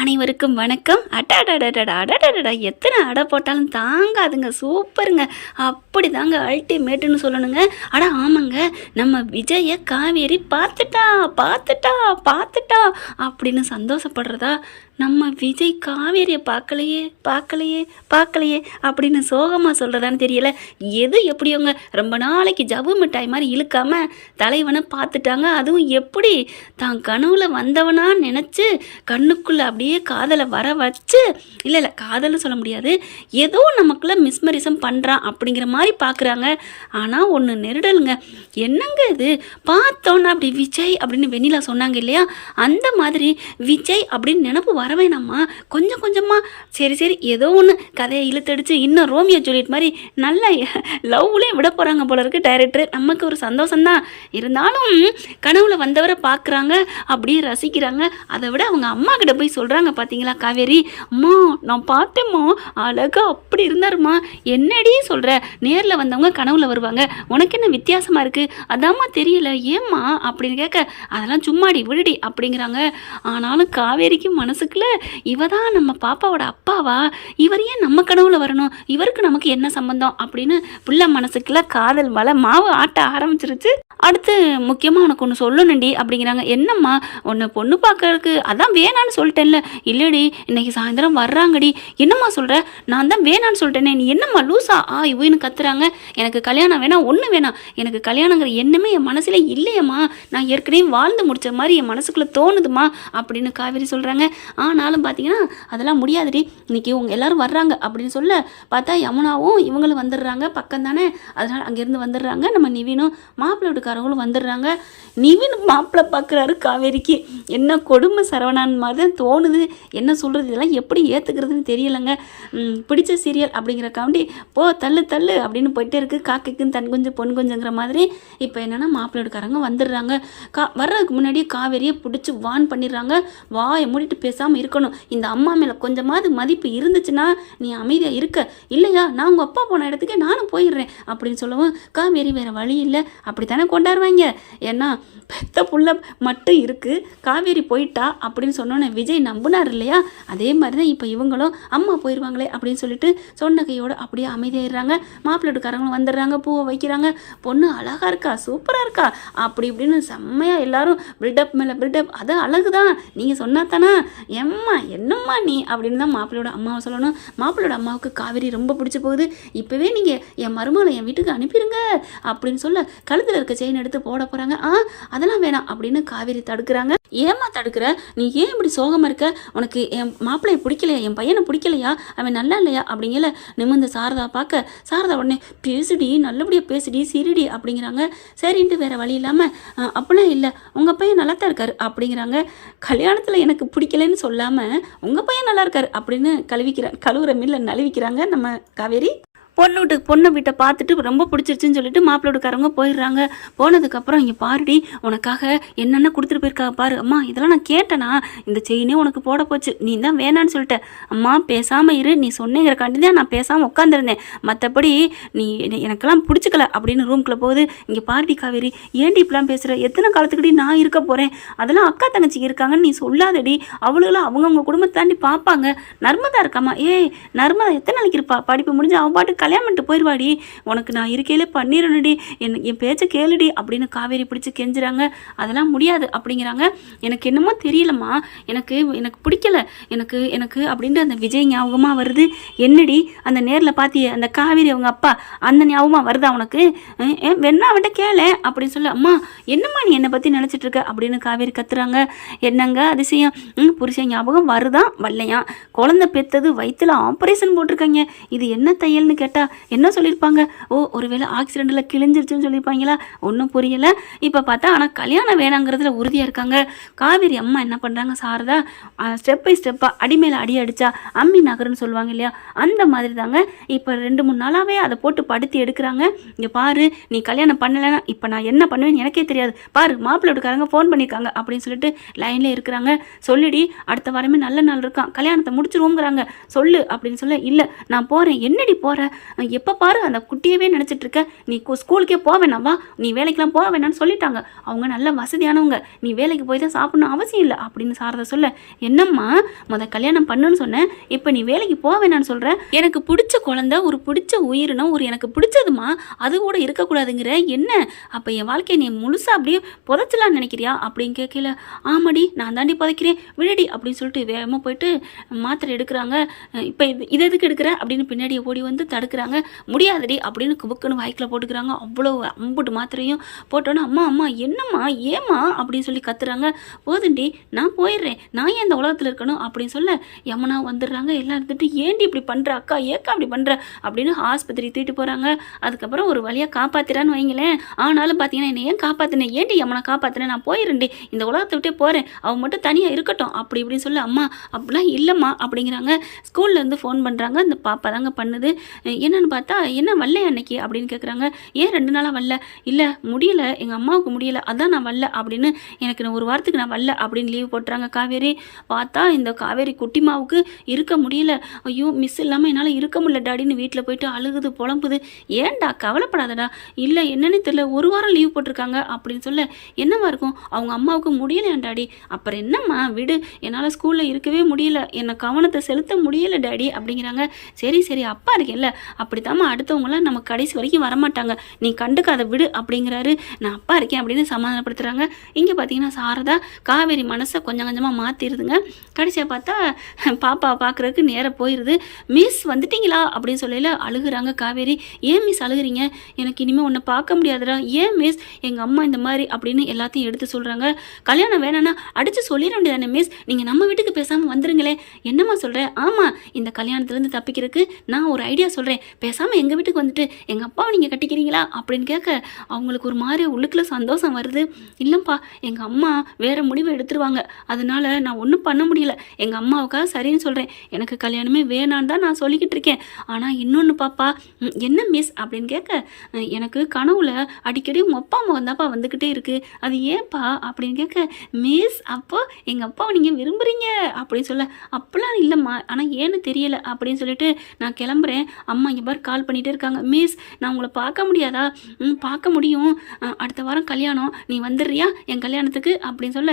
அனைவருக்கும் வணக்கம். அடடடடடா அடடடடா எத்தனை அடை போட்டாலும் தாங்காதுங்க. சூப்பருங்க. அப்படி தாங்க அல்டிமேட்டுன்னு சொல்லணுங்க. அட ஆமாங்க, நம்ம விஜயை காவேரி பார்த்துட்டா பார்த்துட்டா பார்த்துட்டா அப்படின்னு சந்தோஷப்படுறதா, நம்ம விஜய் காவேரியை பார்க்கலையே பார்க்கலையே பார்க்கலையே அப்படின்னு சோகமாக சொல்கிறதான்னு தெரியல. எது எப்படியோங்க, ரொம்ப நாளைக்கு ஜவ்வு மிட்டாய் மாதிரி இழுக்காம தலைவனை பார்த்துட்டாங்க. அதுவும் எப்படி தான் கனவுல வந்தவனா நினச்சி கண்ணுக்குள்ளே அப்படியே காதலை வர வச்சு, இல்லை காதல்னு சொல்ல முடியாது, ஏதோ நமக்குள்ளே மிஸ்மரிசம் பண்ணுறான் அப்படிங்கிற மாதிரி பார்க்குறாங்க. ஆனால் ஒன்று நெருடலுங்க, என்னங்க இது பார்த்தோன்னா அப்படி விஜய் அப்படின்னு வெண்ணிலா சொன்னாங்க இல்லையா, அந்த மாதிரி விஜய் அப்படின்னு நினப்பு வரவேணாமா. கொஞ்சம் கொஞ்சமாக சரி ஏதோ ஒன்று கதையை இழுத்தடிச்சு இன்னும் ரோமியோ ஜூலியட் மாதிரி நல்ல லவ்லேயே விட போகிறாங்க போல இருக்குது டைரக்டர். நமக்கு ஒரு சந்தோஷம்தான், இருந்தாலும் கனவுல வந்தவரை பார்க்குறாங்க, அப்படியே ரசிக்கிறாங்க. அதை விட அவங்க அம்மா கிட்ட போய் சொல்கிறாங்க, பார்த்தீங்களா காவேரி, அம்மா நான் பார்த்தேம்மா, அழகா அப்படி இருந்தாருமா. என்னடி சொல்கிற, நேரில் வந்தவங்க கனவுல வருவாங்க, உனக்கு என்ன வித்தியாசமாக இருக்குது, அதாம்மா தெரியல, ஏம்மா அப்படின்னு கேட்க, அதெல்லாம் சும்மாடி விடுடி அப்படிங்கிறாங்க. ஆனாலும் காவேரிக்கு மனசுக்குள்ள இவ தான் நம்ம பாப்பாவோட அப்பாவா, இவர் ஏன் நம்ம கனவுல வரணும், இவருக்கு நமக்கு என்ன சம்பந்தம் அப்படின்னு புள்ள மனசுக்குள்ள காதல் வலை மாவு ஆட்ட ஆரம்பிச்சிருச்சு. அடுத்து முக்கியமாக உனக்கு ஒன்று சொல்லணுண்டி அப்படிங்கிறாங்க. என்னம்மா, உன்னை பொண்ணு பார்க்கறதுக்கு அதான் வேணான்னு சொல்லிட்டேன்ல. இல்லடி இன்னைக்கு சாயந்தரம் வர்றாங்கடி. என்னம்மா சொல்கிற, நான் தான் வேணான்னு சொல்லிட்டேனே, நீ என்னம்மா லூஸா இவனு கத்துறாங்க. எனக்கு கல்யாணம் வேணாம், ஒன்று வேணாம், எனக்கு கல்யாணங்கிற எண்ணமே என் மனசில் இல்லையம்மா, நான் ஏற்கனவே வாழ்ந்து முடிச்ச மாதிரி என் மனசுக்குள்ளே தோணுதுமா அப்படின்னு காவேரி சொல்கிறாங்க. ஆனாலும் பார்த்தீங்கன்னா அதெல்லாம் முடியாதுடி, இன்னைக்கு உங்க எல்லாரும் வர்றாங்க அப்படின்னு சொல்ல பார்த்தா யமுனாவும் இவங்களும் வந்துடுறாங்க, பக்கம் தானே, அதனால் அங்கேருந்து வந்துடுறாங்க. நம்ம நிவினும் மாப்பிள்ளை வீட்டுக்காரங்களும் வந்துடுறாங்க. நிவின் மாப்பிள்ளை பார்க்குறாரு காவேரிக்கு. என்ன கொடுமை சரவணான் மாதிரி தான் தோணுது. என்ன சொல்கிறது, இதெல்லாம் எப்படி ஏற்றுக்கிறதுன்னு தெரியலைங்க. பிடிச்ச சீரியல் அப்படிங்கிற காண்டி போ தள்ளு தள்ளு அப்படின்னு போயிட்டே இருக்குது. காக்கைக்குன்னு தன் கொஞ்சம் பொன் கொஞ்சங்கிற மாதிரி. இப்போ என்னென்னா மாப்பிள்ளை வீட்டுக்காரங்க வந்துடுறாங்க. வர்றதுக்கு முன்னாடியே காவேரியை பிடிச்சி வான் பண்ணிடுறாங்க, வாயை மூடிட்டு பேசாமல் இருக்கணும், இந்த அம்மா மேலே கொஞ்சமாவது மதிப்பு இருந்துச்சுன்னா நீ அமைதியாக இருக்க, இல்லையா நான் உங்கள் அப்பா போன இடத்துக்கே நானும் போயிடுறேன் அப்படின்னு சொல்லவும், காவேரி வேறு வழி இல்லை, அப்படி தானே கொண்டாடுவாங்க, ஏன்னா பெத்த புள்ள மட்டும் இருக்குது, காவேரி போயிட்டா அப்படின்னு சொன்னோன்னே விஜய் நம்பினார் இல்லையா, அதே மாதிரி தான் இப்போ இவங்களும் அம்மா போயிடுவாங்களே அப்படின்னு சொல்லிட்டு சொன்ன கையோடு அப்படியே அமைதியாயிடுறாங்க. மாப்பிள்ளை வீட்டுக்காரங்களும் வந்துடுறாங்க, பூவை வைக்கிறாங்க, பொண்ணு அழகாக இருக்கா, சூப்பராக இருக்கா அப்படி இப்படின்னு செம்மையாக எல்லாரும் பில்டப் மேலே பில்டப், அது அழகு தான், நீங்கள் சொன்னா தானே எம்மா என்னம்மா நீ அப்படின்னு தான் மாப்பிள்ளையோட அம்மாவை சொல்லணும். மாப்பிள்ளையோட அம்மாவுக்கு காவேரி ரொம்ப பிடிச்சி போகுது. இப்போவே நீங்கள் என் மருமகளை என் வீட்டுக்கு அனுப்பிடுங்க அப்படின்னு சொல்ல கழுத்தில் இருக்க செயின் எடுத்து போட போகிறாங்க. அதெல்லாம் வேணாம் அப்படின்னு காவேரி தடுக்கிறாங்க. ஏம்மா தடுக்கிற, நீ ஏன் இப்படி சோகமாக இருக்க, உனக்கு என் மாப்பிள்ளையை பிடிக்கலையா, என் பையனை பிடிக்கலையா, அவன் நல்லா இல்லையா அப்படிங்கல நிமிர்ந்து சாரதா பார்க்க, சாரதா உடனே பேசுடி, நல்லபடியாக பேசுடி, சிரிடி அப்படிங்கிறாங்க. சரின்ட்டு வேறு வழி இல்லாமல் அப்படிலாம் இல்லை, உங்கள் பையன் நல்லா தான் இருக்கார் அப்படிங்கிறாங்க. கல்யாணத்தில் எனக்கு பிடிக்கலன்னு சொல்லாமல் உங்கள் பையன் நல்லா இருக்கார் அப்படின்னு கழுவுற மில்ல நழுவிக்கிறாங்க நம்ம காவேரி. பொண்ணை வீட்டை பார்த்துட்டு ரொம்ப பிடிச்சிருச்சுன்னு சொல்லிட்டு மாப்பிள்ளை வீட்டுக்காரங்க போயிடுறாங்க. போனதுக்கப்புறம் இங்கே பாருடி, உனக்காக என்னென்ன கொடுத்துட்டு போயிருக்கா பாரு. அம்மா இதெல்லாம் நான் கேட்டேனா, இந்த செயினே உனக்கு போட போச்சு, நீ தான் வேணான்னு சொல்லிட்ட. அம்மா பேசாமல் இரு, நீ சொன்னேங்கிறக்காண்டி தான் நான் பேசாமல் உட்காந்துருந்தேன், மற்றபடி நீ எனக்கெல்லாம் பிடிச்சிக்கல அப்படின்னு ரூம்குள்ளே போகுது. இங்கே பாருடி காவேரி, ஏன்டி இப்படிலாம் பேசுகிற, எத்தனை காலத்துக்குடி நான் இருக்க போகிறேன், அதெல்லாம் அக்கா தங்கச்சிக்கு இருக்காங்கன்னு நீ சொல்லாதடி, அவளுகளும் அவங்கவுங்க குடும்பத்தை தாண்டி பார்ப்பாங்க. நர்மதா இருக்காமா, நர்மதா எத்தனை நாளைக்கு இருப்பா, படிப்பு முடிஞ்சு அவன் பாட்டு கல்யாணம் பண்ணிட்டு போயிடுவாடி, உனக்கு நான் இருக்கையிலே பண்ணிடணுடி, என் பேச்சை கேளுடி அப்படின்னு காவேரி பிடிச்சி கெஞ்சுறாங்க. அதெல்லாம் முடியாது அப்படிங்கிறாங்க. எனக்கு என்னமோ தெரியலம்மா, எனக்கு பிடிக்கல, எனக்கு அப்படின்ட்டு அந்த விஜய் ஞாபகமாக வருது. என்னடி அந்த நேரில் பார்த்தியே அந்த காவேரி அவங்க அப்பா, அந்த ஞாபகமாக வருதா உனக்கு, வேணா அவன்கிட்ட கேளு அப்படின்னு சொல்ல. அம்மா என்னம்மா நீ என்னை பற்றி நினச்சிட்டு இருக்க அப்படின்னு காவேரி கத்துறாங்க. என்னங்க அதிசயம், புருஷன் ஞாபகம் வருதான் வரலையா, குழந்தை பெற்றது வயிற்றுல ஆப்ரேஷன் போட்டிருக்காங்க, இது என்ன தையல்னு கேட்டால் என்ன சொல்லியிருப்பாங்க, ஒருவேளை ஆக்சிடென்ட்டில் கிழிஞ்சிருச்சுன்னு சொல்லியிருப்பாங்களா, ஒன்றும் புரியலை. இப்போ பார்த்தா ஆனால் கல்யாணம் வேணாங்கிறதுல உறுதியாக இருக்காங்க. காவேரி அம்மா என்ன பண்ணுறாங்க, சாரதா ஸ்டெப் பை ஸ்டெப்பாக அடி மேலே அடி அடித்தா அம்மி நகருன்னு சொல்லுவாங்க இல்லையா, அந்த மாதிரி தாங்க இப்போ 2-3 நாளாகவே அதை போட்டு படுத்தி எடுக்கிறாங்க. இங்கே பாரு, நீ கல்யாணம் பண்ணலைன்னா இப்போ நான் என்ன பண்ணுவேன்னு எனக்கே தெரியாது, பாரு மாப்பிள்ளை வீட்டுக்காரங்க ஃபோன் பண்ணியிருக்காங்க அப்படின்னு சொல்லிட்டு லைனில் இருக்கிறாங்க. சொல்லுடி, அடுத்த வாரமே நல்ல நாள் இருக்கான், கல்யாணத்தை முடிச்சிருவோங்கிறாங்க, சொல்லு அப்படின்னு சொல்ல. இல்லை நான் போகிறேன். என்னடி போகிற, எப்போ பாரு அந்த குட்டியவே நினச்சிட்டு இருக்க, நீ ஸ்கூலுக்கே போக வேணாவா, நீ வேலைக்கெலாம் போக வேணான்னு சொல்லிட்டாங்க, அவங்க நல்ல வசதியானவங்க, நீ வேலைக்கு போய் தான் சாப்பிடணும் அவசியம் இல்லை அப்படின்னு சாரதா சொல்ல, என்னம்மா கல்யாணம் பண்ணுன்னு சொன்னேன், இப்போ நீ வேலைக்கு போக வேணான்னு சொல்கிற, எனக்கு பிடிச்ச குழந்தை, ஒரு பிடிச்ச உயிரினம், ஒரு எனக்கு பிடிச்சதுமா, அது கூட இருக்கக்கூடாதுங்கிற என்ன, அப்போ என் வாழ்க்கையை நீ முழுசாக அப்படியே புதைச்சலான்னு நினைக்கிறியா அப்படின்னு கேட்கல. ஆமாடி நான் தாண்டி புதைக்கிறேன் விடுடி அப்படின்னு சொல்லிட்டு வேகமாக போயிட்டு மாத்திரை எடுக்கிறாங்க. இப்போ இது எதுக்கு எடுக்கிற அப்படின்னு பின்னாடி ஓடி வந்து தடுக்கிறாங்க. முடியாதடி அப்படின்னு குபுக்குன்னு வாய்க்கில் போட்டுக்கிறாங்க. அவ்வளோ அம்புட்டு மாத்திரையும் போட்டோன்னே அம்மா அம்மா என்னம்மா ஏம்மா அப்படின்னு சொல்லி கத்துறாங்க. போதுண்டி நான் போயிடுறேன், நான் ஏன் இந்த உலகத்தில் இருக்கணும் அப்படின்னு சொல்ல யமுனா வந்துடுறாங்க. எல்லாம் இருந்துட்டு ஏண்டி இப்படி பண்ணுற அக்கா, ஏக்கா அப்படி பண்ணுற அப்படின்னு ஆஸ்பத்திரி தூக்கிட்டு போகிறாங்க. அதுக்கப்புறம் ஒரு வழியாக காப்பாத்துறான்னு வைங்களேன். ஆனாலும் பார்த்தீங்கன்னா என்னை ஏன் காப்பாற்றினேன், ஏண்டி யமுனா காப்பாற்றினேன், நான் போயிடுறேன்டி, இந்த உலகத்தை விட்டே போகிறேன், அவன் மட்டும் தனியாக இருக்கட்டும் அப்படி இப்படின்னு சொல்ல, அம்மா அப்படிலாம் இல்லைம்மா அப்படிங்கிறாங்க. ஸ்கூல்லேருந்து ஃபோன் பண்ணுறாங்க. அந்த பாப்பா தாங்க பண்ணுது. என்னன்னு பார்த்தா என்ன வரல அன்னைக்கு அப்படின்னு கேட்குறாங்க. ஏன் 2 நாளாக வரல, இல்லை முடியலை, எங்கள் அம்மாவுக்கு முடியலை, அதான் நான் வரல அப்படின்னு, எனக்கு ஒரு வாரத்துக்கு நான் வரல அப்படின்னு லீவ் போட்டுறாங்க காவேரி. பார்த்தா இந்த காவேரி குட்டிமாவுக்கு இருக்க முடியல. ஐயோ மிஸ் இல்லாமல் என்னால் இருக்க முடியல டாடின்னு வீட்டில் போயிட்டு அழுகுது புலம்புது. ஏன்டா கவலைப்படாதடா, இல்லை என்னன்னு தெரியல, 1 வாரம் லீவ் போட்டிருக்காங்க அப்படின்னு சொல்ல, என்னவா இருக்கும் அவங்க அம்மாவுக்கு முடியலையா டாடி, அப்புறம் என்னம்மா விடு, என்னால் ஸ்கூலில் இருக்கவே முடியல, என்னை கவனத்தை செலுத்த முடியலை டாடி அப்படிங்கிறாங்க. சரி சரி அப்பா இருக்கேன்ல, அப்படித்தாம்மா அடுத்தவங்களாம் நம்ம கடைசி வரைக்கும் வரமாட்டாங்க, நீ கண்டுக்காத விடு அப்படிங்கிறாரு. நான் அப்பா இருக்கேன் அப்படின்னு சமாதானப்படுத்துகிறாங்க. இங்கே பார்த்தீங்கன்னா சாரதா காவேரி மனசை கொஞ்சம் கொஞ்சமாக மாற்றிடுதுங்க. கடைசியாக பார்த்தா பாப்பாவை பார்க்குறதுக்கு நேராக போயிடுது. மிஸ் வந்துட்டீங்களா அப்படின்னு சொல்லல அழுகுறாங்க காவேரி. ஏன் மிஸ் அழுகுறீங்க, எனக்கு இனிமேல் உன்னை பார்க்க முடியாதுடா, ஏன் மிஸ், எங்கள் அம்மா இந்த மாதிரி அப்படின்னு எல்லாத்தையும் எடுத்து சொல்கிறாங்க. கல்யாணம் வேணான்னா அடித்து சொல்லிட வேண்டியதானே மிஸ், நீங்கள் நம்ம வீட்டுக்கு பேசாமல் வந்துருங்களே. என்னம்மா சொல்கிறேன், ஆமாம் இந்த கல்யாணத்துலேருந்து தப்பிக்கிறதுக்கு நான் ஒரு ஐடியா சொல்கிறேன், பேசாமல் எங்கள் வீட்டுக்கு வந்துட்டு எங்கள் அப்பாவை நீங்கள் கட்டிக்கிறீங்களா அப்படின்னு கேட்க அவங்களுக்கு ஒரு மாதிரி உள்ளுக்குள்ள சந்தோஷம் வருது. இல்லைப்பா எங்கள் அம்மா வேறு முடிவை எடுத்துருவாங்க, அதனால் நான் ஒன்றும் பண்ண முடியல, எங்கள் அம்மாவுக்காக சரின்னு சொல்கிறேன், எனக்கு கல்யாணமே வேணான்னு தான் நான் சொல்லிக்கிட்டு இருக்கேன். ஆனால் இன்னொன்று பாப்பா, என்ன மிஸ் அப்படின்னு கேட்க, எனக்கு கனவுல அடிக்கடி உங்கள் அப்பா முகம் தான்ப்பா வந்துக்கிட்டே இருக்குது, அது ஏன்ப்பா அப்படின்னு கேட்க, மிஸ் அப்போ எங்கள் அப்பாவை நீங்கள் விரும்புகிறீங்க அப்படின்னு சொல்ல, அப்படிலாம் இல்லைம்மா ஆனால் ஏன்னு தெரியலை அப்படின்னு சொல்லிட்டு நான் கிளம்புறேன், அம்மா இங்கே பார் கால் பண்ணிகிட்டே இருக்காங்க, மிஸ் நான் உங்களை பார்க்க முடியாதா, பார்க்க முடியும், அடுத்த வாரம் கல்யாணம், நீ வந்துடுறியா என் கல்யாணத்துக்கு அப்படின்னு சொல்ல,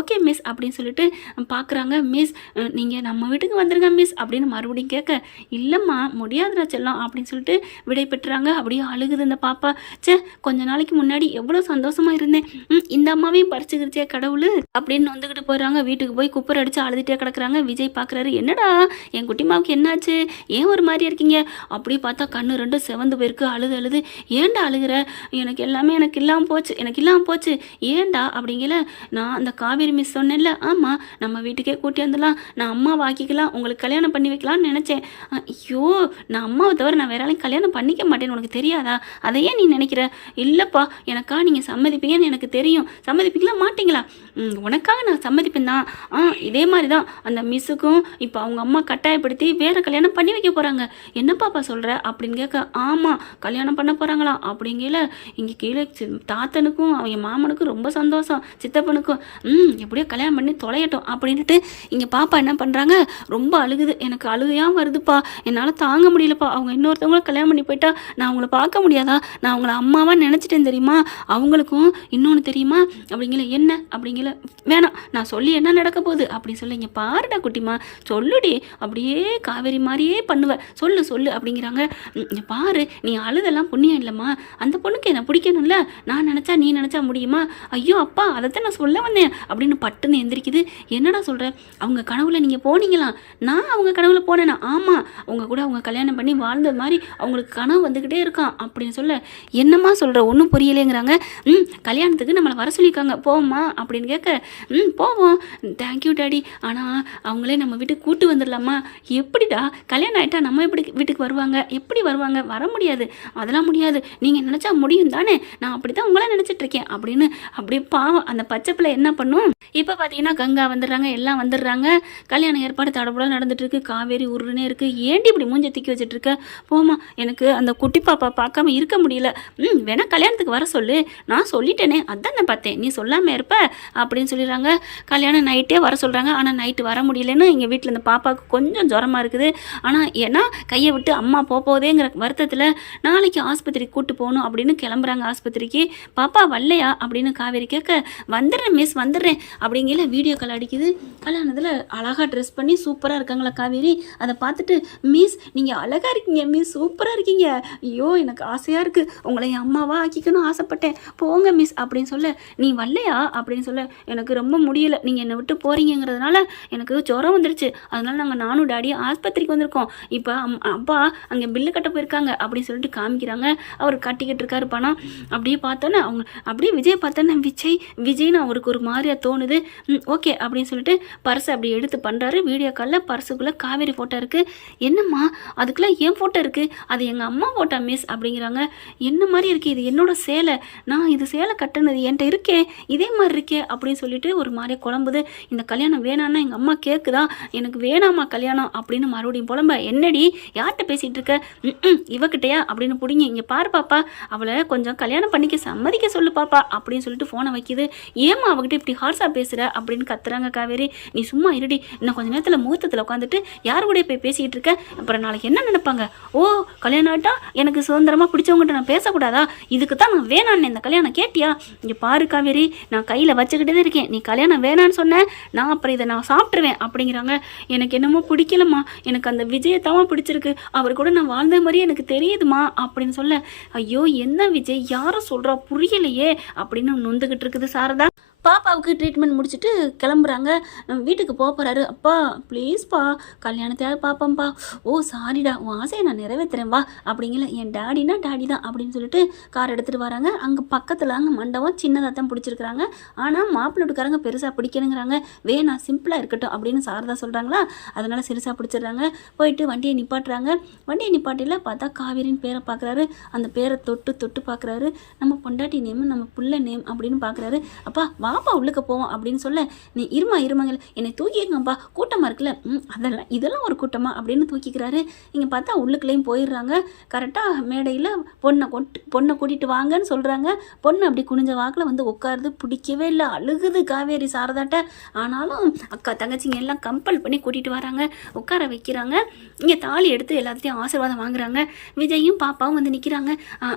ஓகே மிஸ் அப்படின்னு சொல்லிட்டு பார்க்குறாங்க. மிஸ் நீங்கள் நம்ம வீட்டுக்கு வந்துருங்க மிஸ் அப்படின்னு மறுபடியும் கேட்க, இல்லைம்மா முடியாதுடா செல்லம் அப்படின்னு சொல்லிட்டு விடை பெற்றுறாங்க. அப்படியே அழுகுது இந்த பாப்பா. கொஞ்ச நாளைக்கு முன்னாடி எவ்வளோ சந்தோஷமாக இருந்தேன், இந்த அம்மாவையும் பறிச்சுக்கிறிச்சே கடவுள் அப்படின்னு வந்துக்கிட்டு போயிடுறாங்க. வீட்டுக்கு போய் குப்பர் அடித்து அழுதுகிட்டே கிடக்குறாங்க. விஜய் பார்க்குறாரு, என்னடா என் குட்டிமாவுக்கு என்னாச்சு, ஏன் ஒரு மாதிரி இருக்கீங்க அப்படி பார்த்தா கண்ணு 2 செவந்து போயிருக்கு. அழுது ஏன்டா அழுகிற, எனக்கு எல்லாமே எனக்கு இல்லாமல் போச்சு ஏன்டா அப்படிங்கல, நான் அந்த காவேரி மிஸ் சொன்னேன்ல, ஆமாம் நம்ம வீட்டுக்கே கூட்டி வந்துடலாம், நான் அம்மாவை ஆக்கிக்கலாம், உங்களுக்கு கல்யாணம் பண்ணி வைக்கலாம்னு நினச்சேன், ஐயோ நான் அம்மாவை தவிர நான் வேற ஆளையும் கல்யாணம் பண்ணிக்க மாட்டேன்னு உனக்கு தெரியாதா, அதை ஏன் நீ நினைக்கிற, இல்லைப்பா எனக்கா நீங்கள் சம்மதிப்பீங்கன்னு எனக்கு தெரியும், சம்மதிப்பீங்களா மாட்டிங்களா, உனக்காக நான் சம்மதிப்பேன் தான், இதே மாதிரி தான் அந்த மிஸ்ஸுக்கும் இப்போ அவங்க அம்மா கட்டாயப்படுத்தி வேறு கல்யாணம் பண்ணி வைக்க போகிறாங்க, என்ன பாப்பா சொல்கிற அப்படின்னு கேட்க, ஆமாம் கல்யாணம் பண்ண போகிறாங்களா அப்படிங்கல. இங்கே கீழே தாத்தனுக்கும் அவங்க மாமனுக்கும் ரொம்ப சந்தோஷம், சித்தப்பனுக்கும் எப்படியோ கல்யாணம் பண்ணி தொலையட்டும் அப்படின்ட்டு இங்கே பாப்பா என்ன பண்ணுறாங்க, ரொம்ப அழுகுது, எனக்கு அழுகையாக வருதுப்பா, என்னால் தாங்க முடியலப்பா, அவங்க இன்னொருத்தவங்கள கல்யாணம் பண்ணி போயிட்டா நான் அவங்கள பார்க்க முடியாதா, நான் அவங்கள அம்மாவாக நினச்சிட்டேன் தெரியுமா, அவங்களுக்கும் இன்னொன்று தெரியுமா அப்படிங்கல, என்ன அப்படிங்கல, வேணாம் நான் சொல்லி என்ன நடக்க போகுது அப்படின்னு சொல்லி, இங்கே பாருடா குட்டிமா சொல்லுடி, அப்படியே காவேரி மாதிரியே பண்ணுவேன், சொல்லு அப்படிங்கிறாங்க. இங்கே பாரு நீ அழுதெல்லாம் புண்ணியம் இல்லைம்மா, அந்த பொண்ணுக்கு என்ன பிடிக்கணும்ல, நான் நினச்சா நீ நினச்சா முடியுமா, ஐயோ அப்பா அதைத்தான் நான் சொல்ல வந்தேன் அப்படின்னு பட்டுன்னு எந்திரிக்குது. என்னடா சொல்கிற, அவங்க கனவுல நீங்கள் போனீங்களா, நான் அவங்க கனவுல போனேனா, ஆமாம் அவங்க கூட அவங்க கல்யாணம் பண்ணி வாழ்ந்தது மாதிரி அவங்களுக்கு கனவு வந்துக்கிட்டே இருக்கான் அப்படின்னு சொல்ல, என்னம்மா சொல்கிற ஒன்றும் புரியலைங்கிறாங்க. கல்யாணத்துக்கு நம்மளை வர சொல்லியிருக்காங்க போவோம்மா அப்படின்னு கேட்க, போவோம் தேங்க்யூ டாடி, ஆனால் அவங்களே நம்ம வீட்டுக்கு கூட்டு வந்துடலாமா, எப்படிடா கல்யாணம் ஆகிட்டா நம்ம எப்படி வீட்டுக்கு வருவாங்க, எப்படி வருவாங்க, வர முடியாது, அதெல்லாம் முடியாது, நீங்கள் நினச்சா முடியும் தானே, நான் அப்படி தான் உங்களே நினச்சிட்ருக்கேன் அப்படின்னு. அப்படியே பாவம் அந்த பச்சை பிள்ளை என்ன பண்ணும். இப்போ பார்த்தீங்கன்னா கங்கா வந்துடுறாங்க, எல்லாம் வந்துடுறாங்க, கல்யாண ஏற்பாடு தடபுடலாம் நடந்துட்டுருக்கு, காவேரி உருன்னே இருக்குது, ஏண்டி இப்படி மூஞ்ச தூக்கி வச்சுட்ருக்க, போமா எனக்கு அந்த குட்டி பாப்பா பார்க்காம இருக்க முடியல, வேணா கல்யாணத்துக்கு வர சொல்லு, நான் சொல்லிட்டேனே அதான் நான் பார்த்தேன், நீ சொல்லாமல் இருப்ப அப்படின்னு சொல்லிடுறாங்க. கல்யாணம் நைட்டே வர சொல்கிறாங்க, ஆனால் நைட்டு வர முடியலன்னு எங்கள் வீட்டில் இந்த பாப்பாவுக்கு கொஞ்சம் ஜுரமாக இருக்குது, ஆனால் ஏன்னா கையை விட்டு அம்மா போதேங்கிற வருத்தத்தில் நாளைக்கு ஆஸ்பத்திரிக்கு கூட்டு போகணும் அப்படின்னு கிளம்புறாங்க. ஆஸ்பத்திரிக்கு பாப்பா வரலையா அப்படின்னு காவேரி கேட்க, வந்துடுறேன் மிஸ் வந்துடுறேன் அப்படிங்கிற வீடியோ கால் அடிக்குது. கல்யாணத்தில் அழகாக ட்ரெஸ் பண்ணி சூப்பராக இருக்காங்களா காவேரி. அதை பார்த்துட்டு, மிஸ் நீங்கள் அழகாக இருக்கீங்க மிஸ், சூப்பராக இருக்கீங்க, ஐயோ எனக்கு ஆசையாக இருக்குது, உங்களை என் அம்மாவாக ஆக்கிக்கணும் ஆசைப்பட்டேன், போங்க மிஸ் அப்படின்னு சொல்ல, நீ வரலையா அப்படின்னு சொல்ல, எனக்கு ரொம்ப முடியலை, நீங்கள் என்னை விட்டு போகிறீங்கிறதுனால எனக்கு ஜுரம் வந்துருச்சு, அதனால நானும் டாடியும் ஆஸ்பத்திரிக்கு வந்திருக்கோம், இப்போ அப்பா அங்கே பில்லு கட்ட போயிருக்காங்க அப்படின்னு சொல்லிட்டு காமிக்கிறாங்க. அவர் கட்டிக்கிட்டு இருக்காரு பணம். அப்படியே பார்த்தோன்னே அவங்க அப்படியே விஜய் பார்த்தோன்னே விஜய்னு அவருக்கு ஒரு மாதிரியாக தோணுது. ஓகே அப்படின்னு சொல்லிட்டு பர்ஸை அப்படி எடுத்து பண்ணுறாரு. வீடியோ காலில் பர்ஸுக்குள்ளே காவேரி ஃபோட்டோ இருக்குது. என்னம்மா அதுக்குள்ளே என் ஃபோட்டோ இருக்குது, அது எங்கள் அம்மா ஃபோட்டோ மிஸ் அப்படிங்கிறாங்க. என்ன மாதிரி இருக்குது, இது என்னோட சேலை, நான் இது சேலை கட்டுனது என்கிட்ட இருக்கே, இதே மாதிரி இருக்கே அப்படின்னு சொல்லிட்டு ஒரு மாதிரியாக குழம்புது. இந்த கல்யாணம் வேணான்னா எங்கள் அம்மா கேட்குதா, எனக்கு வேணாமா கல்யாணம் அப்படின்னு மறுபடியும் புலம்ப, என்னடி யார்கிட்ட பேசிகிட்டு இருக்க, இவக்கிட்டையா அப்படின்னு பிடிங்க, இங்கே பாரு பாப்பா, அவளை கொஞ்சம் கல்யாணம் பண்ணிக்க சம்மதிக்க சொல்லு பாப்பா அப்படின்னு சொல்லிட்டு ஃபோனை வைக்கிது. ஏமா அவகிட்ட இப்படி ஹார்ஸாக பேசுகிற அப்படின்னு கத்துறாங்க காவேரி. நீ சும்மா இருடி, இன்னும் கொஞ்சம் நேரத்தில் முகூர்த்தத்தில் உட்காந்துட்டு யார் கூட போய் பேசிக்கிட்டு இருக்க, அப்புறம் நாளைக்கு என்ன நினைப்பாங்க, ஓ கல்யாணம் ஆகிட்டா எனக்கு சுதந்திரமாக பிடிச்சவங்ககிட்ட நான் பேசக்கூடாதா, இதுக்கு தான் நான் வேணான்னு இந்த கல்யாணம் கேட்டியா, இங்கே பாரு காவேரி, நான் கையில் வச்சுக்கிட்டே தான் இருக்கேன், நீ கல்யாணம் வேணான்னு சொன்னேன், நான் அப்புறம் இதை நான் சாப்பிட்ருவேன் அப்படிங்கிறாங்க. எனக்கு என்னமோ பிடிக்கலம்மா, எனக்கு அந்த விஜயத்தான் பிடிச்சிருக்கு, அவர் கூட நான் வாழ்ந்த மாதிரி எனக்கு தெரியுதுமா அப்படின்னு சொல்ல, ஐயோ என்ன விஜய் யாரும் சொல்கிறா புரியலையே அப்படின்னு நொந்துக்கிட்டு இருக்குது சாரதா. பாப்பாவுக்கு ட்ரீட்மெண்ட் முடிச்சுட்டு கிளம்புறாங்க. வீட்டுக்கு போகிறாரு. அப்பா ப்ளீஸ்ப்பா கல்யாணத்தையாவது பார்ப்போம்ப்பா, ஓ சாரிடா உன் ஆசையை நான் நிறைவேற்றுறேன் வா அப்படிங்கல, என் டாடினா டாடி தான் அப்படின்னு சொல்லிட்டு கார் எடுத்துகிட்டு வராங்க. அங்கே பக்கத்தில் அங்கே மண்டபம் சின்னதாக தான் பிடிச்சிருக்கிறாங்க. ஆனால் மாப்பிள்ளை வீட்டுக்காரங்க பெருசாக பிடிக்கணுங்கிறாங்க, வேணாம் சிம்பிளாக இருக்கட்டும் அப்படின்னு சாரதா சொல்கிறாங்களா, அதனால் சிறுசாக பிடிச்சிடுறாங்க. போயிட்டு வண்டியை நிப்பாட்டுறாங்க. வண்டியை நிப்பாட்டியில் பார்த்தா காவேரின் பேரை பார்க்குறாரு. அந்த பேரை தொட்டு தொட்டு பார்க்குறாரு. நம்ம பொண்டாட்டி நேம் நம்ம புள்ள நேம் அப்படின்னு பார்க்குறாரு. அப்பா வாப்பா உள்ளுக்க போவோம் அப்படின்னு சொல்ல, நீ இருமாங்கல என்னை தூக்கிங்கப்பா கூட்டமாக இருக்குல்ல, இதெல்லாம் ஒரு கூட்டமா அப்படின்னு தூக்கிக்கிறாரு. இங்கே பார்த்தா உள்ளுக்குள்ளேயும் போயிடுறாங்க. கரெக்டாக மேடையில் பொண்ணை கூட்டிகிட்டு வாங்கன்னு சொல்கிறாங்க. பொண்ணு அப்படி குனிஞ்ச வாக்கில் வந்து உட்காருது. பிடிக்கவே இல்லை, அழுகுது காவேரி சாரதாட்ட. ஆனாலும் அக்கா தங்கச்சிங்க எல்லாம் கம்பல் பண்ணி கூட்டிகிட்டு வராங்க, உட்கார வைக்கிறாங்க. இங்கே தாலி எடுத்து எல்லாத்தையும் ஆசீர்வாதம் வாங்குறாங்க. விஜயும் பாப்பாவும் வந்து நிற்கிறாங்க.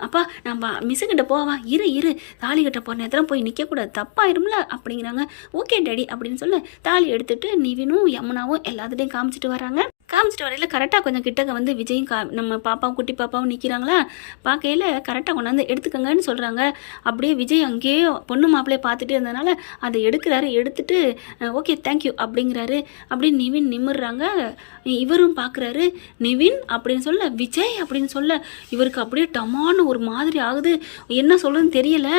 அப்பா நம்ம மிஸ்ஸுக்கிட்ட போவா, இரு தாலி கட்ட போகிற நேரத்தில் போய் நிற்கக்கூடாது, தப்பாயிரும்ல அப்படிங்கிறாங்க. ஓகே டேடி அப்படின்னு சொல்ல தாலி எடுத்துட்டு நிவினும் யமுனாவும் எல்லாத்துட்டையும் காமிச்சிட்டு வராங்க. காமிச்சிட்டு வரையில் கரெக்டாக கொஞ்சம் கிட்டக்க வந்து விஜயும் நம்ம பாப்பாவும் குட்டி பாப்பாவும் நிற்கிறாங்களா, பார்க்கையில் கரெக்டாக கொண்டாந்து எடுத்துக்கங்கன்னு சொல்கிறாங்க. அப்படியே விஜய் அங்கேயே பொண்ணு மாப்பிள்ளையை பார்த்துட்டு இருந்ததுனால அதை எடுக்கிறாரு. எடுத்துட்டு ஓகே தேங்க்யூ அப்படிங்கிறாரு. அப்படியே நிவின் நிமிடுறாங்க. இவரும் பார்க்குறாரு. நிவின் அப்படின்னு சொல்ல விஜய் அப்படின்னு சொல்ல இவருக்கு அப்படியே டமான்னு ஒரு மாதிரி ஆகுது. என்ன சொல்கிறதுன்னு தெரியல.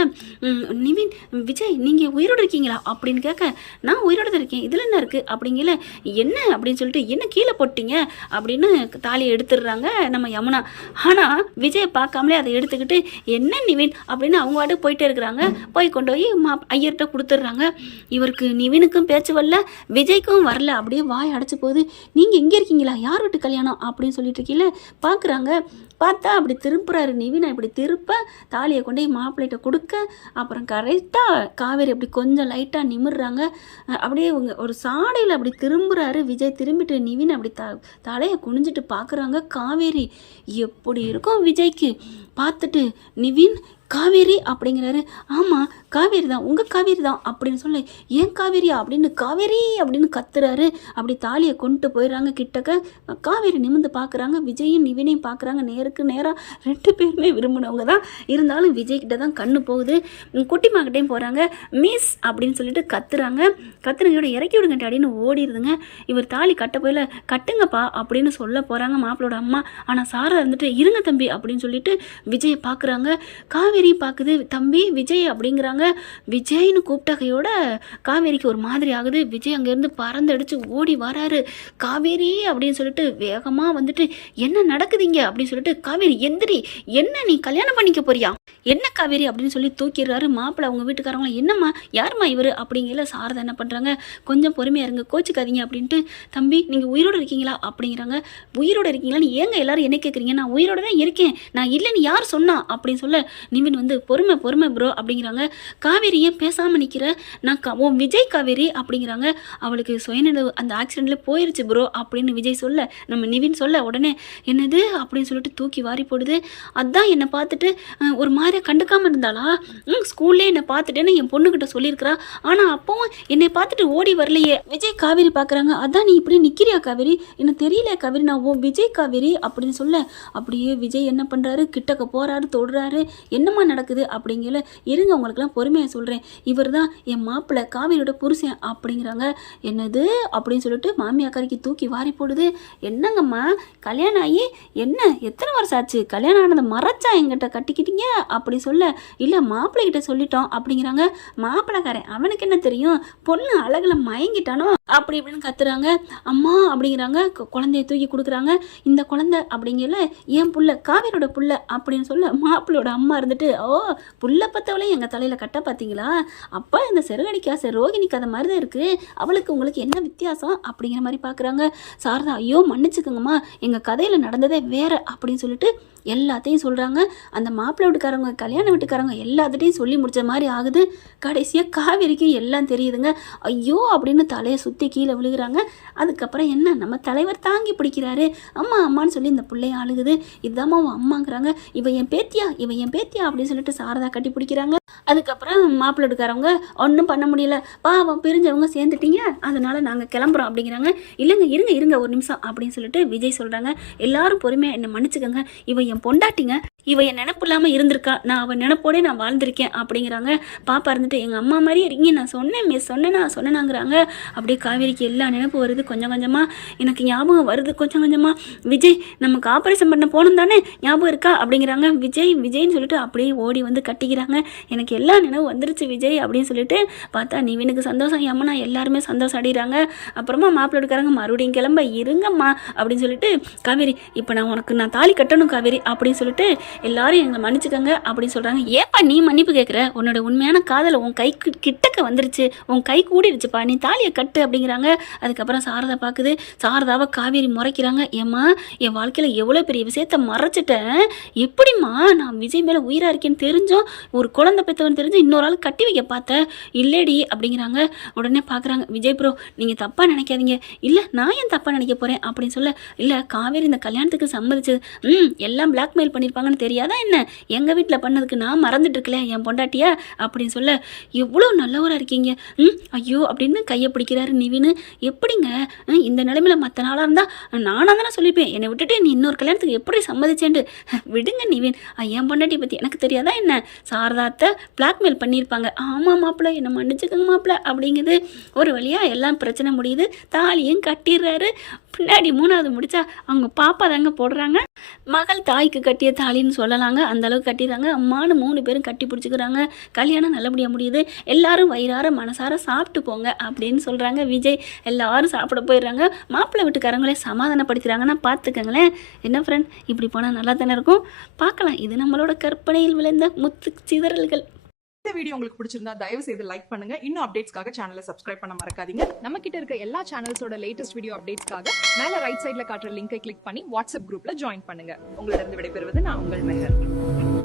நிவின் விஜய் நீங்கள் உயிரோடு இருக்கீங்களா அப்படின்னு கேட்க, நான் உயிரோடு தான் இருக்கேன், இதில் என்ன இருக்குது அப்படிங்கல, என்ன அப்படின்னு சொல்லிட்டு என்ன கீழே போட்டீங்க அப்படின்னு தாலியை எடுத்துடுறாங்க நம்ம யமுனா. ஆனால் விஜயை பார்க்காமலே அதை எடுத்துக்கிட்டு என்ன நிவின் அப்படின்னு அவங்க வாட்டு போயிட்டே இருக்கிறாங்க. போய் கொண்டு போய் ஐயர்கிட்ட கொடுத்துட்றாங்க. இவருக்கு நிவினுக்கும் பேச்சு வரல, விஜய்க்கும் வரல. அப்படியே வாய் அடைச்சி போகுது. நீங்கள் எங்கே இருக்கீங்களா, யார் வீட்டு கல்யாணம் அப்படின்னு சொல்லிட்டு இருக்கீங்கள பார்க்குறாங்க. பார்த்தா அப்படி திருப்புறாரு நிவினை. இப்படி திருப்ப தாலியை கொண்டு போய் மாப்பிள்ளைகிட்ட கொடுக்க, அப்புறம் கரெக்டாக காவேரி அப்படி கொஞ்சம் லைட்டாக நிமிடுறாங்க. அப்படியே ஒரு சாடையில் அப்படி திரும்புகிறாரு விஜய். திரும்பிட்டு நிவின் அப்படி தலையை குனிஞ்சிட்டு பார்க்குறாங்க காவேரி. எப்படி இருக்கும் விஜய்க்கு பார்த்துட்டு, நிவின் காவேரி அப்படிங்கிறாரு. ஆமாம் காவேரி தான், உங்கள் காவேரி தான் அப்படின்னு சொல்லி, ஏன் காவேரியா அப்படின்னு காவேரி அப்படின்னு கத்துறாரு. அப்படி தாலியை கொண்டு போயிடுறாங்க. கிட்டக்க காவேரி நிமிர்ந்து பார்க்குறாங்க. விஜயும் நிவினையும் பார்க்குறாங்க. நேருக்கு நேராக ரெண்டு பேருமே விரும்பினவங்க தான். இருந்தாலும் விஜய்கிட்ட தான் கண்ணு போகுது. குட்டிமாக்கிட்டையும் போகிறாங்க. மிஸ் அப்படின்னு சொல்லிட்டு கத்துறாங்க. கத்துறங்கயோட இறக்கி விடுங்க அப்படின்னு ஓடிடுதுங்க. இவர் தாலி கட்ட போயில, கட்டுங்கப்பா அப்படின்னு சொல்ல போகிறாங்க மாப்பிளோட அம்மா. ஆனால் சாரா இருந்துட்டு இருங்க தம்பி அப்படின்னு சொல்லிட்டு விஜயை பார்க்குறாங்க. காவேரி பார்க்குது. தம்பி விஜய் அப்படிங்கிறாங்க. விஜய்னு கூப்பிட்டகையோட காவேரிக்கு ஒரு மாதிரி ஆகுது. விஜய் அங்கேருந்து பறந்தடிச்சு ஓடி வராரு. காவேரி அப்படின்னு சொல்லிட்டு வேகமாக வந்துட்டு, என்ன நடக்குதுங்க அப்படின்னு சொல்லிட்டு, காவேரி எந்திரி, என்ன நீ கல்யாணம் பண்ணிக்க போறியா என்ன காவேரி அப்படின்னு சொல்லி தூக்கிடுறாரு மாப்பிள்ளை. அவங்க வீட்டுக்காரவங்க என்னம்மா யாரும்மா இவர் அப்படிங்கல. சாரதா என்ன பண்ணுறாங்க, கொஞ்சம் பொறுமையாக இருங்க கோச்சிக்காதீங்க அப்படின்ட்டு, தம்பி நீங்கள் உயிரோடு இருக்கீங்களா அப்படிங்கிறாங்க. உயிரோடு இருக்கீங்களான்னு ஏங்க எல்லாரும் என்ன கேட்குறீங்க, நான் உயிரோடு தான் இருக்கேன், நான் இல்லைன்னு யார் சொன்னா அப்படின்னு சொல்ல நிவின் வந்து பொறுமை பொறுமை ப்ரோ அப்படிங்கிறாங்க. காவேரி ஏன் பேசாமல் நிற்கிற, நான் உன் விஜய் காவேரி அப்படிங்கிறாங்க. அவளுக்கு சுயநினைவு அந்த ஆக்சிடெண்ட்லேயே போயிருச்சு ப்ரோ அப்படின்னு விஜய் சொல்ல, நம்ம நிவின் சொல்ல உடனே என்னது அப்படின்னு சொல்லிட்டு தூக்கி வாரி போடுது. அதான் என்னை பார்த்துட்டு ஒரு மாதிரி கண்டுக்காமல் இருந்தாளா, ஸ்கூல்லே என்னை பார்த்துட்டேன்னு என் பொண்ணுக்கிட்ட சொல்லியிருக்கிறா, ஆனால் அப்பவும் என்னை பார்த்துட்டு ஓடி வரலையே. விஜய் காவேரி பார்க்குறாங்க. அதான் நீ இப்படி நிற்கிறியா காவேரி, எனக்கு தெரியல காவேரி, நான் ஓ விஜய் காவேரி அப்படின்னு சொல்ல, அப்படியே விஜய் என்ன பண்ணுறாரு, கிட்டக்க போகிறாரு, தொடுறாரு. என்னம்மா நடக்குது அப்படிங்கல. இருங்க உங்களுக்குலாம் பொறுமையாக சொல்கிறேன், இவர் தான் என் மாப்பிள்ளை காவேரியோட புருஷன் அப்படிங்கிறாங்க. என்னது அப்படின்னு சொல்லிட்டு மாமியாக்காரிக்கு தூக்கி வாரி போடுது. என்னங்கம்மா கல்யாணம் ஆகி என்ன எத்தனை வருஷம் ஆச்சு, கல்யாணம் ஆனதை மறைச்சா எங்கிட்ட கட்டிக்கிட்டீங்க அப்படி சொல்ல, இல்லை மாப்பிள்ளைகிட்ட சொல்லிட்டோம் அப்படிங்கிறாங்க. மாப்பிள்ளைக்காரன் அவனுக்கு என்ன தெரியும், பொண்ணு அழகுல மயங்கிட்டானோ அப்படி இப்படின்னு கத்துறாங்க. அம்மா அப்படிங்கிறாங்க. குழந்தைய தூக்கி கொடுக்குறாங்க. இந்த குழந்தை அப்படிங்கல என் புள்ள காவேரியோட புள்ள அப்படின்னு சொல்ல, மாப்பிள்ளையோட அம்மா இருந்துட்டு, ஓ புள்ள பத்தவளையும் எங்கள் தலையில் கட்ட பார்த்தீங்களா, அப்போ இந்த செருகடிக்கு ஆசை ரோகிணி கதை மாதிரி தான் இருக்குது, அவளுக்கு உங்களுக்கு என்ன வித்தியாசம் அப்படிங்கிற மாதிரி பார்க்குறாங்க. சாரதா ஐயோ மன்னிச்சுக்கோங்கம்மா, எங்கள் கதையில் நடந்ததே வேற அப்படின்னு சொல்லிட்டு எல்லாத்தையும் சொல்கிறாங்க. அந்த மாப்பிள்ளை வீட்டுக்காரங்க கல்யாண வீட்டுக்காரங்க எல்லாத்துட்டையும் சொல்லி முடிச்ச மாதிரி ஆகுது. கடைசியாக காவேரிக்கு எல்லாம் தெரியுதுங்க. ஐயோ அப்படின்னு தலையை சுற்றி கீழே விழுகிறாங்க. அதுக்கப்புறம் என்ன, நம்ம தலைவர் தாங்கி பிடிக்கிறாரு. அம்மா அம்மான்னு சொல்லி இந்த பிள்ளைய அழுகுது. இதுதாம்மா அவன் அம்மாங்கிறாங்க. இவன் என் பேத்தியா அப்படின்னு சொல்லிட்டு சாரதா கட்டி பிடிக்கிறாங்க. அதுக்கப்புறம் மாப்பிள்ளை வீட்டுக்காரவங்க ஒன்றும் பண்ண முடியல, பாவம் பிரிஞ்சவங்க சேர்ந்துட்டீங்க, அதனால நாங்கள் கிளம்புறோம் அப்படிங்கிறாங்க. இல்லைங்க இருங்க ஒரு நிமிஷம் அப்படின்னு சொல்லிட்டு விஜய் சொல்கிறாங்க. எல்லாரும் பொறுமையாக என்னை மன்னிச்சுக்கோங்க, இவன் என் பொண்டாட்டிங்க, இவன் என் நினப்பு இல்லாமல் இருந்திருக்கா, நான் அவன் நினப்போடே நான் வாழ்ந்திருக்கேன் அப்படிங்கிறாங்க. பாப்பா இருந்துட்டு எங்கள் அம்மா மாதிரியே இருக்கீங்க, நான் சொன்னேன் மிஸ் சொன்னேனாங்கிறாங்க. அப்படியே காவேரிக்கு எல்லா நினப்பு வருது. கொஞ்சம் கொஞ்சமாக எனக்கு ஞாபகம் வருது. கொஞ்சம் கொஞ்சமாக விஜய் நமக்கு ஆப்ரேஷன் பண்ண போனோம் தானே ஞாபகம் இருக்கா அப்படிங்கிறாங்க. விஜய்ன்னு சொல்லிட்டு அப்படியே ஓடி வந்து கட்டிக்கிறாங்க. எனக்கு எல்லா நினைவு வந்துருச்சு விஜய் அப்படின்னு சொல்லிட்டு பார்த்தா நிவினுக்கு சந்தோஷம், அம்மனா எல்லாருமே சந்தோஷம் அடைகிறாங்க. அப்புறமா மாப்பிள்ளை எடுக்கிறாங்க. மறுபடியும் கிளம்ப இருங்கம்மா அப்படின்னு சொல்லிட்டு, காவேரி இப்போ நான் தாலி கட்டணும் காவேரி அப்படின்னு சொல்லிட்டு எல்லாரும் எங்களை மன்னிச்சுக்கோங்க அப்படின்னு சொல்கிறாங்க. ஏப்பா நீ மன்னிப்பு கேட்குற, உன்னோட உண்மையான காதலை உன் கை கிட்டக்க வந்துருச்சு, உன் கை கூடிருச்சுப்பா, நீ தாலியை கட்டு அப்படிங்கிறாங்க. அதுக்கப்புறம் சாரதா பார்க்குது. சாரதாவை காவேரி முறைக்கிறாங்க. ஏம்மா என் வாழ்க்கையில் எவ்வளோ பெரிய விஷயத்த மறைச்சிட்டேன், எப்படிம்மா நான் விஜய் மேலே உயிராக இருக்கேன்னு தெரிஞ்சும் ஒரு குழந்தை பெற்றவன் தெரிஞ்சு இன்னொரு ஆள் கட்டி வைக்க பார்த்தேன் இல்லடி அப்படிங்கிறாங்க. உடனே பார்க்குறாங்க. விஜய் ப்ரோ நீங்கள் தப்பாக நினைக்காதீங்க. இல்லை நான் ஏன் தப்பாக நினைக்க போகிறேன் அப்படின்னு சொல்ல, இல்லை காவேரி இந்த கல்யாணத்துக்கு சம்மதிச்சது எல்லாம் பிளாக்மெயில் பண்ணியிருப்பாங்கன்னு தெரியாதா என்ன, எங்கள் வீட்டில் பண்ணதுக்கு நான் மறந்துட்டு இருக்கல என் பொண்டாட்டியா அப்படின்னு சொல்ல, எவ்வளோ நல்லவராக இருக்கீங்க ஐயோ அப்படின்னு கையை பிடிக்கிறாரு நிவின். எப்படிங்க இந்த நிலைமையில மற்ற நாளாக இருந்தால் நானாக தானே சொல்லிப்பேன், என்னை விட்டுட்டு நீ இன்னொரு கல்யாணத்துக்கு எப்படி சம்மதிச்சேன்ட்டு. விடுங்க நிவின், என் பொண்டாட்டியை பற்றி எனக்கு தெரியாதா என்ன, சாரதாத்தை பிளாக்மெயில் பண்ணியிருப்பாங்க. ஆமாம் மாப்பிள்ளை என்னை மன்னிச்சுக்கோங்க மாப்பிள்ளை அப்படிங்குது. ஒரு வழியாக எல்லாம் பிரச்சனை முடியுது. தாலியும் கட்டிடுறாரு. பின்னாடி 3வது முடிச்சா அவங்க பாப்பா தாங்க போடுறாங்க. மகள் தாய்க்கு கட்டிய தாலின்னு சொல்லலாங்க, அந்த அளவுக்கு கட்டிடுறாங்க. அம்மானு 3 பேரும் கட்டி பிடிச்சிக்கிறாங்க. கல்யாணம் நல்லபடியாக முடியுது. எல்லாரும் வயிறார மனசார சாப்பிட்டு போங்க அப்படின்னு சொல்கிறாங்க விஜய். எல்லாரும் சாப்பிட போயிடுறாங்க. மாப்பிள்ளை வீட்டுக்காரங்களே சமாதானப்படுத்துகிறாங்கன்னா பார்த்துக்கங்களேன். என்ன ஃப்ரெண்ட், இப்படி போனால் நல்லா தானே இருக்கும். பார்க்கலாம், இது நம்மளோட கற்பனையில் விளைந்த முத்து சிதறல்கள். இந்த வீடியோ உங்களுக்கு பிடிச்சிருந்தா தயவு செய்து லைக் பண்ணுங்க. இன்னும் அப்டேட்ஸ்க்காக சேனலை சப்ஸ்கிரைப் பண்ண மறக்காதீங்க. நம்ம கிட்ட இருக்க எல்லா சேனல்ஸோட லேட்டஸ்ட் வீடியோ அப்டேட்ஸ்க்காக மேல ரைட் சைடுல காட்டுற லிங்கை கிளிக் பண்ணி வாட்ஸ்அப் குரூப்ல ஜாயின் பண்ணுங்க. உங்களிடம் விடைபெறுவது நான் உங்கள் மெஹர்.